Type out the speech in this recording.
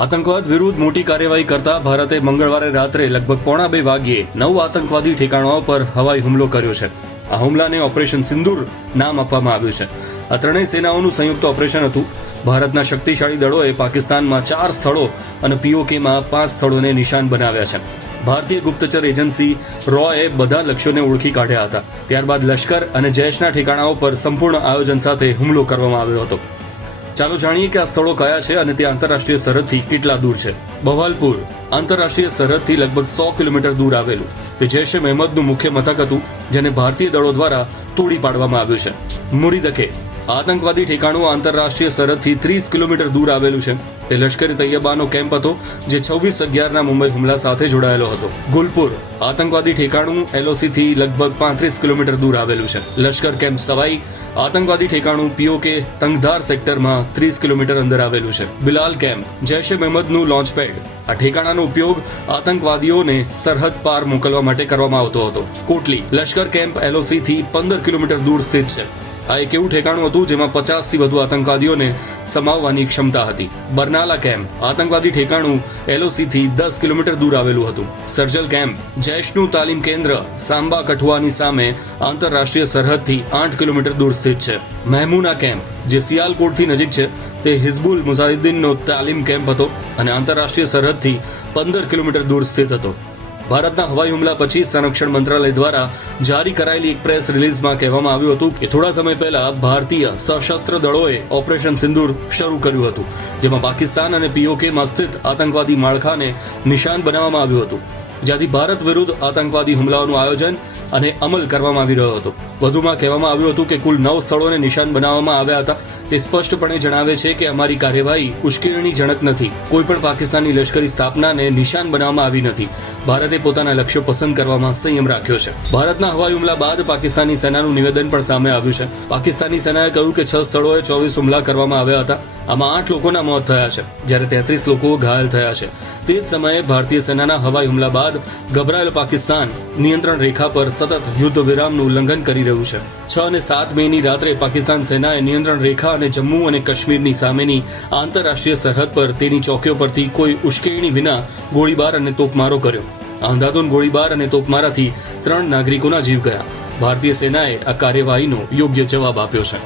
આતંકવાદ વિરુદ્ધ મોટી કાર્યવાહી કરતા ભારતે મંગળવારે રાત્રે લગભગ 1:30 વાગ્યે 9 આતંકવાદી ઠેકાણાઓ પર હવાઈ હુમલો કર્યો છે. આ હુમલાને ઓપરેશન સિંદૂર નામ આપવામાં આવ્યું છે. આ ત્રણેય સેનાઓનું સંયુક્ત ઓપરેશન હતું. ભારતના શક્તિશાળી દળોએ પાકિસ્તાનમાં 4 સ્થળો અને પીઓકેમાં 5 સ્થળોને નિશાન બનાવ્યા છે. ભારતીય ગુપ્તચર એજન્સી રોએ બધા લક્ષ્યોને ઓળખી કાઢ્યા હતા. ત્યારબાદ લશ્કર અને જૈશના ઠેકાણાઓ પર સંપૂર્ણ આયોજન સાથે હુમલો કરવામાં આવ્યો હતો. ચાલો જાણીએ કે આ સ્થળો કયા છે અને તે આંતરરાષ્ટ્રીય સરહદથી કેટલા દૂર છે. બહાવલપુર આંતરરાષ્ટ્રીય સરહદથી લગભગ 100 કિલોમીટર દૂર આવેલું તે જૈશ એ મહમ્મદનું મુખ્ય મથક હતું, જેને ભારતીય દળો દ્વારા તોડી પાડવામાં આવ્યું છે. મુરીદખે આતંકવાદી ઠેકાણું આંતરરાષ્ટ્રીય સરહદથી 30 કિલોમીટર દૂર આવેલું છે. તે લશ્કરે તૈયબાનો કેમ્પ હતો, જે 26/11ના મુંબઈ હુમલા સાથે જોડાયેલો હતો. ગુલપુર આતંકવાદી ઠેકાણું LOC થી લગભગ 35 કિલોમીટર દૂર આવેલું છે. લશ્કર કેમ્પ સવાઈ આતંકવાદી ઠેકાણું POK તંગધાર સેક્ટરમાં 30 કિલોમીટર અંદર આવેલું છે. બિલાલ કેમ્પ જૈશ એ મહમ્મદનું લોન્ચ પેડ. આ ઠેકાણાનો ઉપયોગ આતંકવાદીઓને સરહદ પાર મોકલવા માટે કરવામાં આવતો હતો. કોટલી લશ્કર કેમ્પ LOC થી 15 કિલોમીટર દૂર સ્થિત છે. આ એક એવું ઠેકાણું હતું જેમાં 50થી વધુ આતંકવાદીઓને સમાવવાની ક્ષમતા હતી. બરનાલા કેમ્પ આતંકવાદી ઠેકાણું LOC થી 10 કિલોમીટર દૂર આવેલું હતું. સરજલ કેમ્પ જૈશનું તાલીમ કેન્દ્ર સાંબા કઠુઆની સામે આંતરરાષ્ટ્રીય સરહદથી 8 કિલોમીટર દૂર સ્થિત છે. મહેમૂના કેમ્પ જે સિયાલકોટથી નજીક છે, તે હિઝબુલ મુજાહિદ્દીનનો તાલીમ કેમ્પ હતો અને આંતરરાષ્ટ્રીય સરહદથી 15 કિલોમીટર દૂર સ્થિત હતો. ભારતના હવાઈ હુમલા પછી સંરક્ષણ મંત્રાલય દ્વારા જારી કરાયેલી એક પ્રેસ રિલીઝમાં કહેવામાં આવ્યું હતું કે થોડા સમય પહેલા ભારતીય સશસ્ત્ર દળોએ ઓપરેશન સિંદૂર શરૂ કર્યું હતું, જેમાં પાકિસ્તાન અને POKમાં સ્થિત આતંકવાદી માળખાને નિશાન બનાવવામાં આવ્યું હતું, જ્યાંથી ભારત વિરુદ્ધ આતંકવાદી હુમલાઓનું આયોજન અને અમલ કરવામાં આવી રહ્યો હતો. વધુમાં કહેવામાં આવ્યું હતું કે કુલ 9 સ્થળોને નિશાન બનાવવામાં આવ્યા હતા. તે સ્પષ્ટપણે જણાવે છે કે અમારી કાર્યવાહી ઉશ્કેરણીજનક નથી. કોઈ પણ પાકિસ્તાની લશ્કરી સ્થાપનાને નિશાન બનાવવામાં આવી નથી. ભારતે પોતાના લક્ષ્યો પસંદ કરવામાં સંયમ રાખ્યો છે. ભારતના હવાઈ હુમલા બાદ પાકિસ્તાની સેનાનું નિવેદન પણ સામે આવ્યું છે. પાકિસ્તાની સેનાએ કહ્યું કે 6 સ્થળોએ 24 હુમલા કરવામાં આવ્યા હતા. આમાં 8 લોકોના મોત થયા છે, જ્યારે 33 લોકો ઘાયલ થયા છે. તે જ સમયે ભારતીય સેનાના હવાઈ હુમલા બાદ ગભરાયેલ પાકિસ્તાન નિયંત્રણ રેખા પર સતત યુદ્ધ વિરામનું ઉલ્લંઘન કરી રહ્યું છે. 6 અને 7 મેની રાત્રે પાકિસ્તાન સેનાએ નિયંત્રણ રેખા અને જમ્મુ અને કાશ્મીરની સામેની આંતરરાષ્ટ્રીય સરહદ પર તેની ચોકીઓ પરથી કોઈ ઉશ્કેરણી વિના ગોળીબાર અને તોપમારો કર્યો. અંધાધૂન ગોળીબાર અને તોપમારાથી 3 નાગરિકોના જીવ ગયા. ભારતીય સેનાએ આ કાર્યવાહીનો યોગ્ય જવાબ આપ્યો છે.